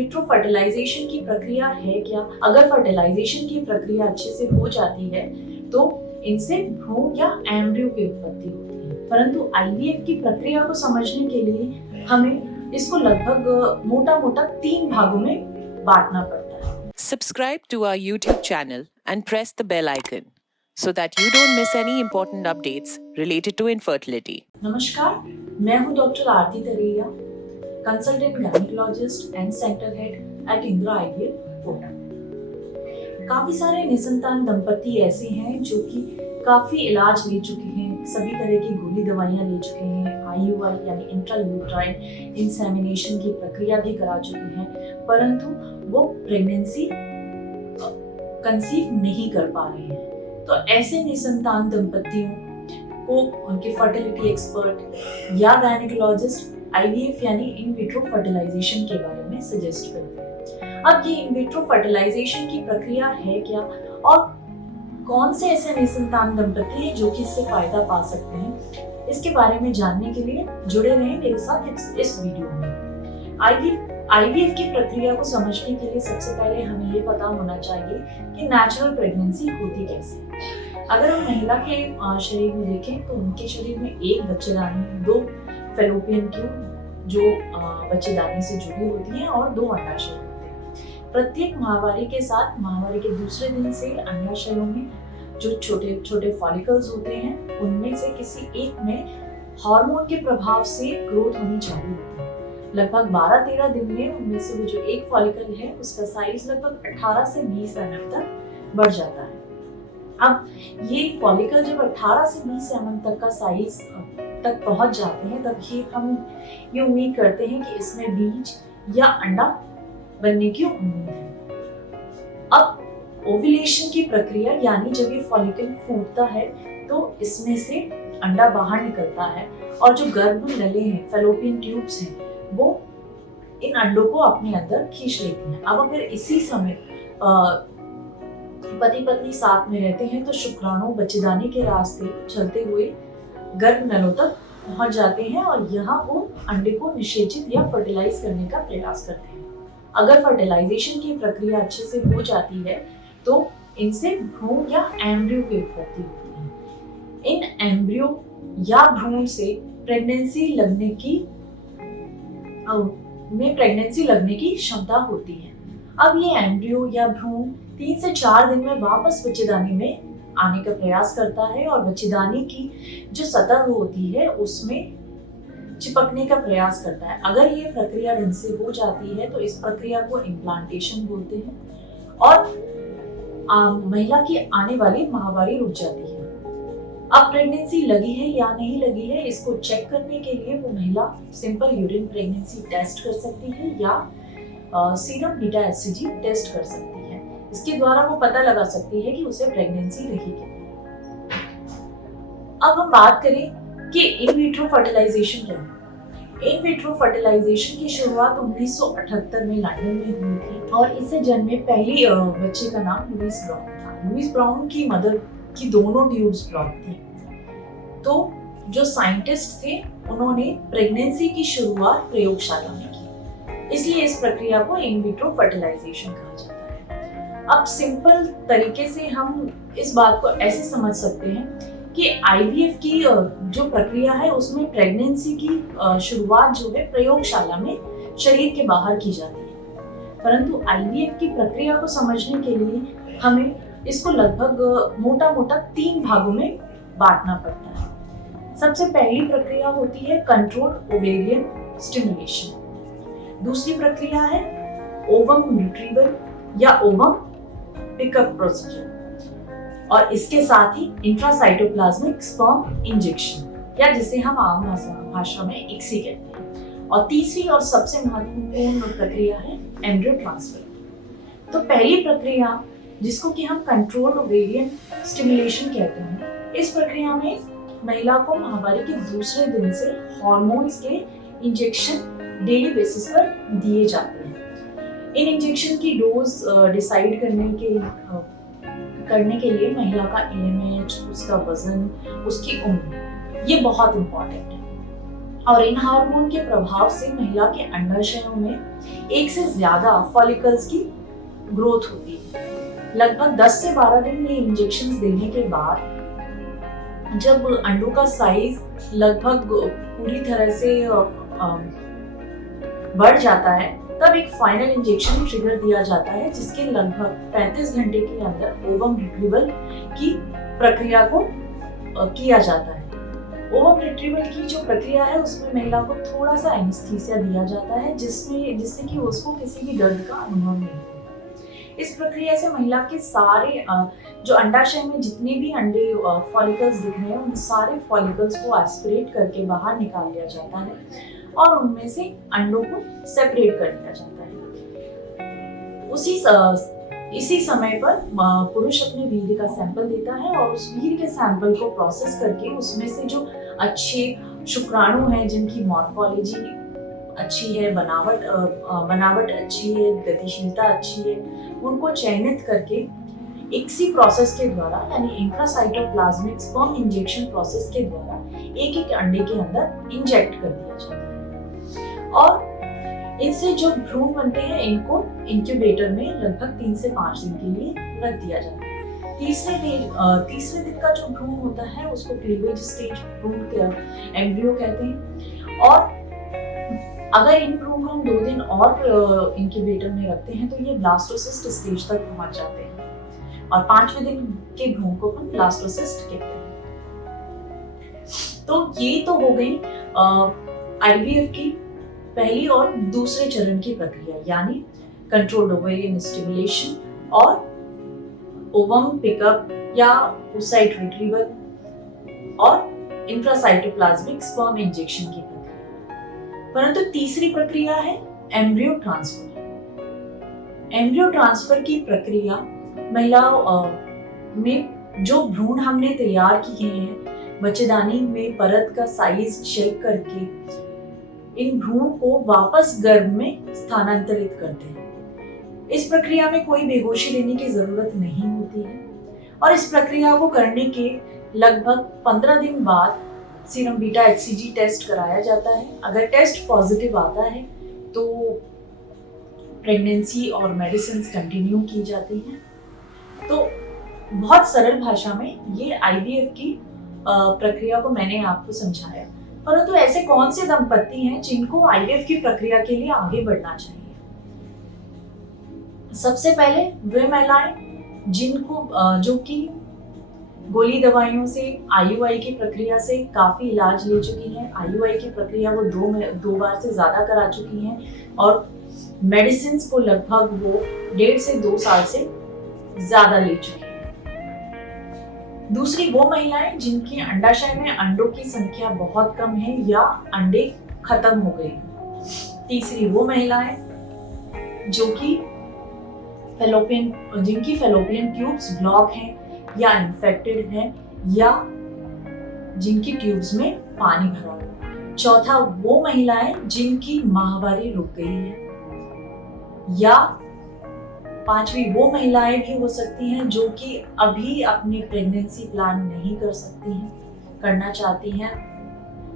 Vitro fertilisation की प्रक्रिया है क्या? अगर फर्टिलाइजेशन की प्रक्रिया अच्छे से हो जाती है तो इनसे भ्रूण या एम्ब्रियो की उत्पत्ति होती है। परंतु आईवीएफ की प्रक्रिया को समझने के लिए हमें इसको लगभग मोटा-मोटा 3 भागों में बांटना पड़ता है। Subscribe to our YouTube channel and press the bell icon so that you don't miss any important updates related to infertility. नमस्कार, मैं हूं doctor Aarti Tareya, consultant gynaecologist and centre head at Indira IVF Kota. काफी सारे निसंतान दंपति ऐसे हैं जो कि काफी इलाज ले चुके हैं, सभी तरह की गोली दवाइयां ले चुके हैं, आईयूआई यानी इंट्रायूट्राइन इंसेमिनेशन की प्रक्रिया भी करा चुके हैं, परंतु वो प्रेगनेंसी कंसीव नहीं कर पा रहे हैं। तो ऐसे निसंतान दंपतियों को उनके फर्टिलिटी एक्सपर्ट या गायनेकोलॉजिस्ट आईवीएफ यानी इन विट्रो फर्टिलाइजेशन के बारे में सजेस्ट करते हैं। अब ये इन विट्रो फर्टिलाइजेशन की प्रक्रिया है क्या और कौन से ऐसे निसंतान दंपति हैं जो कि इससे फायदा पा सकते हैं, इसके बारे में जानने के लिए जुड़े रहें मेरे साथ इस वीडियो में। आईवीएफ की प्रक्रिया को समझने के लिए सबसे पहले हमें ये पता होना चाहिए कि नेचुरल प्रेगनेंसी होती कैसे। अगर हम महिला के शरीर में देखें तो उनके शरीर में एक बच्चेदानी, 2 फैलोपियन ट्यूब जो बच्चेदानी से जुड़ी होती हैं और 2 अंडाशय होते हैं। प्रत्येक माहवारी के साथ माहवारी के दूसरे दिन से अंडाशयों में जो छोटे छोटे फॉलिकल्स होते हैं उनमें से किसी एक में हार्मोन के प्रभाव से ग्रोथ होनी चालू होती है। लगभग 12-13 दिन में उनमें से वो जो एक फॉलिकल है उसका साइज लगभग 18 से 20 mm तक बढ़ जाता है। अब ये फॉलिकल जब 18 से 20 mm तक का साइज तक पहुंच जाते हैं तब हम ये उम्मीद करते हैं कि इसमें बीज या अंडा बनने की उम्मीद है। अब ओव्यूलेशन की प्रक्रिया यानी जब ये फॉलिकल फूटता है तो इसमें से अंडा बाहर निकलता है और जो गर्भ नली हैं, फैलोपियन ट्यूब्स हैं, वो इन अंडों को अपने अंदर खींच लेती हैं। अब अगर इसी समय पति पत्नी साथ में रहते हैं तो शुक्राणु बच्चेदानी के रास्ते चलते हुए गर्भ नलों तक पहुंच जाते हैं और यहाँ वो अंडे को निषेचित या फर्टिलाइज करने का प्रयास करते हैं। अगर फर्टिलाइजेशन की प्रक्रिया अच्छे से हो जाती है तो इनसे भ्रूण या एम्ब्रियो की उत्पत्ति होती है। इन एम्ब्रियो या भ्रूण से प्रेगनेंसी लगने की क्षमता होती है। अब ये एम्ब्रियो या भ्रूण 3 से 4 दिन में वापस बच्चेदानी में आने का प्रयास करता है और बच्चेदानी की जो सतह होती है उसमें चिपकने का प्रयास करता है। अगर ये प्रक्रिया ढंग से हो जाती है तो इस प्रक्रिया को इम्प्लांटेशन बोलते हैं और महिला की आने वाली माहवारी रुक जाती है। अब प्रेगनेंसी लगी है या नहीं लगी है इसको चेक करने के लिए वो महिला सिंपल यूरिन प्रेगनेंसी टेस्ट कर सकती है या सीरम बीटा एचसीजी टेस्ट कर सकती है। इसके द्वारा वो पता लगा सकती है कि उसे प्रेगनेंसी रही क्या। अब हम बात करें कि इन विट्रो फर्टिलाइजेशन क्या है। इन विट्रो फर्टिलाइजेशन की शुरुआत 1978 में लंदन में हुई थी और इसे जन्मे पहली बच्चे का नाम लुईस ब्राउन था। लुईस ब्राउन की मदर की दोनों ट्यूब्स ब्लॉक थी। तो जो साइंटिस्ट थे उन्होंने प्रेगनेंसी की शुरुआत प्रयोगशाला में की, इसलिए इस प्रक्रिया को इन विट्रो फर्टिलाइजेशन कहा जाता है। अब सिंपल तरीके से हम इस बात को ऐसे समझ सकते हैं कि आईवीएफ की जो प्रक्रिया है उसमें प्रेगनेंसी की शुरुआत जो है प्रयोगशाला में शरीर के बाहर की जाती है। परंतु आईवीएफ की प्रक्रिया को समझने के लिए हमें इसको लगभग मोटा-मोटा 3 भागों में बांटना पड़ता है। सबसे पहली प्रक्रिया होती है कंट्रोल्ड ओवेरियन स्टिमुलेशन। दूसरी प्रक्रिया है ओवम रिट्रीवल या ओवम पिकअप प्रोसीजर और इसके साथ ही इंट्रासाइटोप्लाज्मिक स्पर्म इंजेक्शन या जिसे हम आम भाषा में इक्सी कहते हैं। और तीसरी और सबसे महत्वपूर्ण प्रक्रिया है एम्ब्रियो ट्रांसफर। तो पहली प्रक्रिया जिसको कि हम कंट्रोल्ड ओवेरियन स्टिमुलेशन कहते हैं, इस प्रक्रिया में महिला को माहवारी के दूसरे दिन से हार्मोन्स के इंजेक्शन डेली बेसिस पर दिए जाते हैं। इन इंजेक्शन की डोज डिसाइड करने के लिए महिला का AMH, उसका वजन, उसकी उम्र, ये बहुत इंपॉर्टेंट है। और इन हार्मोन के प्रभाव से महिला के अंडाशयों में एक से ज्यादा फॉलिकल्स की ग्रोथ होती है। लगभग 10 से 12 दिन में इंजेक्शन देने के बाद जब अंडों का साइज लगभग पूरी तरह से बढ़ जाता है, तब एक फाइनल इंजेक्शन ट्रिगर दिया जाता है, जिसके लगभग 35 घंटे के अंदर ओवम रिट्रीवल की प्रक्रिया को किया जाता है। ओवम रिट्रीवल की जो प्रक्रिया है उसमें महिला को थोड़ा सा एनेस्थीसिया दिया जाता है, जिससे कि उसको किसी भी दर्द का अनुभव नहीं होता। इस प्रक्रिया से महिला के सारे जो अंडाशय में जितने भी अंडे फॉलिकल्स दिख रहे हैं, उन सारे फॉलिकल्स को एस्पिरेट करके बाहर निकाल लिया जाता है और उनमें से अंडों को सेपरेट कर दिया जाता है। इसी समय पर पुरुष अपने वीर्य का सैंपल देता है और उस वीर्य के सैंपल को प्रोसेस करके उसमें से जो अच्छे शुक्राणु हैं, जिनकी मॉर्फोलॉजी अच्छी है, बनावट अच्छी है, गतिशीलता अच्छी है, उनको चयनित करके इक्सी प्रोसेस के द्वारा यानी इंट्रासाइटोप्लाज्मिक स्पर्म इंजेक्शन प्रोसेस के द्वारा एक एक अंडे के अंदर इंजेक्ट कर दिया जाता है और इनसे जो भ्रूण बनते हैं इनको इंक्यूबेटर में लगभग 3 से 5 दिन के लिए रख दिया जाता है। तीसरे दिन का जो भ्रूण होता है उसको क्लीवेज स्टेज भ्रूण एम्ब्रियो कहते हैं और अगर इन भ्रूण को हम 2 दिन और इंक्यूबेटर में रखते हैं तो ये ब्लास्टोसिस्ट स्टेज तक पहुंच जाते हैं और 5वें दिन के भ्रूण को हम ब्लास्टोसिस्ट कहते हैं। तो ये तो हो गई आईवीएफ की पहली और दूसरे चरण की प्रक्रिया, यानी कंट्रोल्ड ओवेरियन स्टिमुलेशन और ओवम पिकअप या oocyte रिट्रीवल और इंट्रासाइटोप्लाज्मिक स्पर्म इंजेक्शन की प्रक्रिया। परंतु तीसरी प्रक्रिया है एम्ब्रियो ट्रांसफर। एम्ब्रियो ट्रांसफर की प्रक्रिया महिलाओं में जो भ्रूण हमने तैयार किए हैं, बच्चेदानी में परत का साइज चेक करके इन भ्रूण को वापस गर्भ में स्थानांतरित करते हैं। इस प्रक्रिया में कोई बेहोशी देने की जरूरत नहीं होती है और इस प्रक्रिया को करने के लगभग 15 दिन बाद सीरम बीटा HCG टेस्ट कराया जाता है। अगर टेस्ट पॉजिटिव आता है तो प्रेगनेंसी और मेडिसिन कंटिन्यू की जाती हैं। तो बहुत सरल भाषा में ये आईवीएफ की प्रक्रिया को मैंने आपको समझाया। परंतु ऐसे कौन से दंपत्ति हैं जिनको आईवीएफ की प्रक्रिया के लिए आगे बढ़ना चाहिए? सबसे पहले वे महिलाएं जो कि गोली दवाइयों से आईयूआई की प्रक्रिया से काफी इलाज ले चुकी हैं, आईयूआई की प्रक्रिया वो 2 बार से ज्यादा करा चुकी हैं और मेडिसिन को लगभग वो 1.5 से 2 साल से ज्यादा ले चुकी हैं। दूसरी वो महिलाएं जिनके अंडाशय में अंडों की संख्या बहुत कम है या अंडे खत्म हो गए हैं। तीसरी वो महिलाएं जिनकी फैलोपियन ट्यूब्स ब्लॉक हैं या इन्फेक्टेड हैं या जिनकी ट्यूब्स में पानी भरा हो। चौथा वो महिलाएं जिनकी माहवारी रुक गई है या 5वीं वो महिलाएं भी हो सकती हैं जो कि अभी अपनी प्रेगनेंसी प्लान नहीं कर सकती हैं, करना चाहती हैं,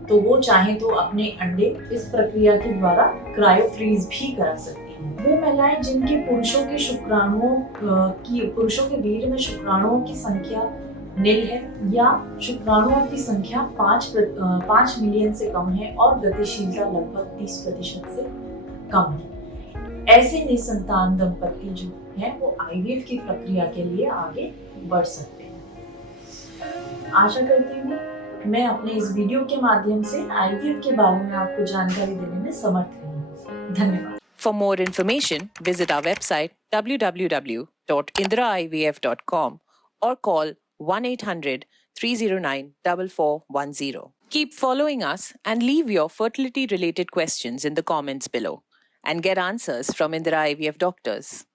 तो वो चाहे तो अपने अंडे इस प्रक्रिया के द्वारा क्रायोफ्रीज भी करा सकती हैं। वो महिलाएं जिनके पुरुषों के वीर्य में शुक्राणुओं की संख्या निल है या शुक्राणुओं की संख्या 5 मिलियन से कम है और गतिशीलता लगभग 30% से कम है। ऐसे निसंतान दंपत्ति जो हैं वो आईवीएफ की प्रक्रिया के लिए आगे बढ़ सकते हैं। आशा करती हूँ मैं अपने इस वीडियो के माध्यम से आईवीएफ के बारे में आपको जानकारी देने में समर्थ रही। धन्यवाद। For more information, visit our website www.indraivf.com or call 1-800-309-4410. Keep following us and leave your fertility-related questions in the comments below and get answers from Indira IVF doctors.